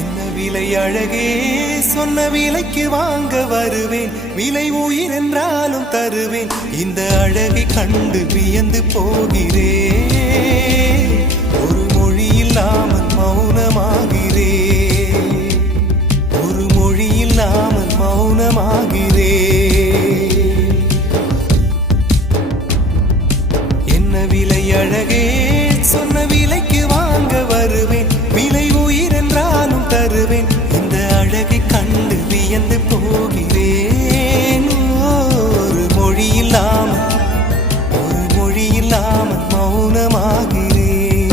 என்ன விலை அழகே, சொன்ன விலைக்கு வாங்க வருவேன். விலை உயிர் என்றாலும் தருவேன். இந்த அழகை கண்டு வியந்து போகிறேன். ஒரு மொழி இல்லாமல் மௌனமாகிறேன். ஒரு மொழி இல்லாமல் மௌனமாகிறேன். என்ன விலை அழகே, சொன்ன விலைக்கு வாங்க வருவேன். விலை உயிர் என்றாலும் தருவேன். இந்த அழகை கண்டு வியந்து போகிறேன். ஒரு மொழி இல்லாமல் மௌனமாகிறேன்.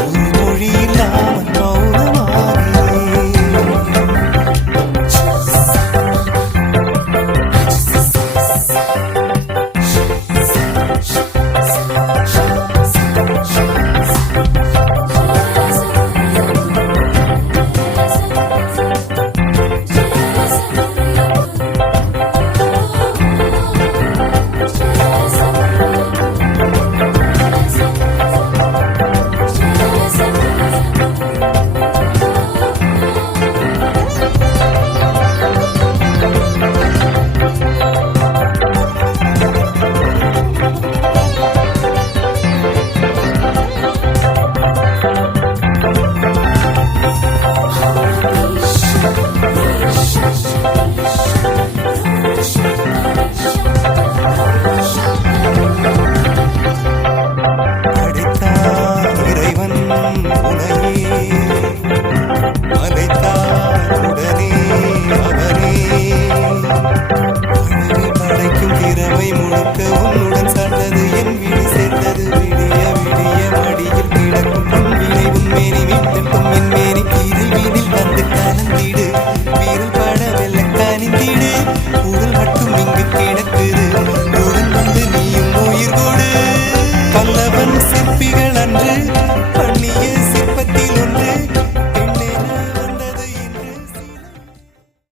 ஒரு மொழி இல்லாமல் மௌனமாகிறேன். பல்லவன் சிற்பிகள் அன்று பண்ணிய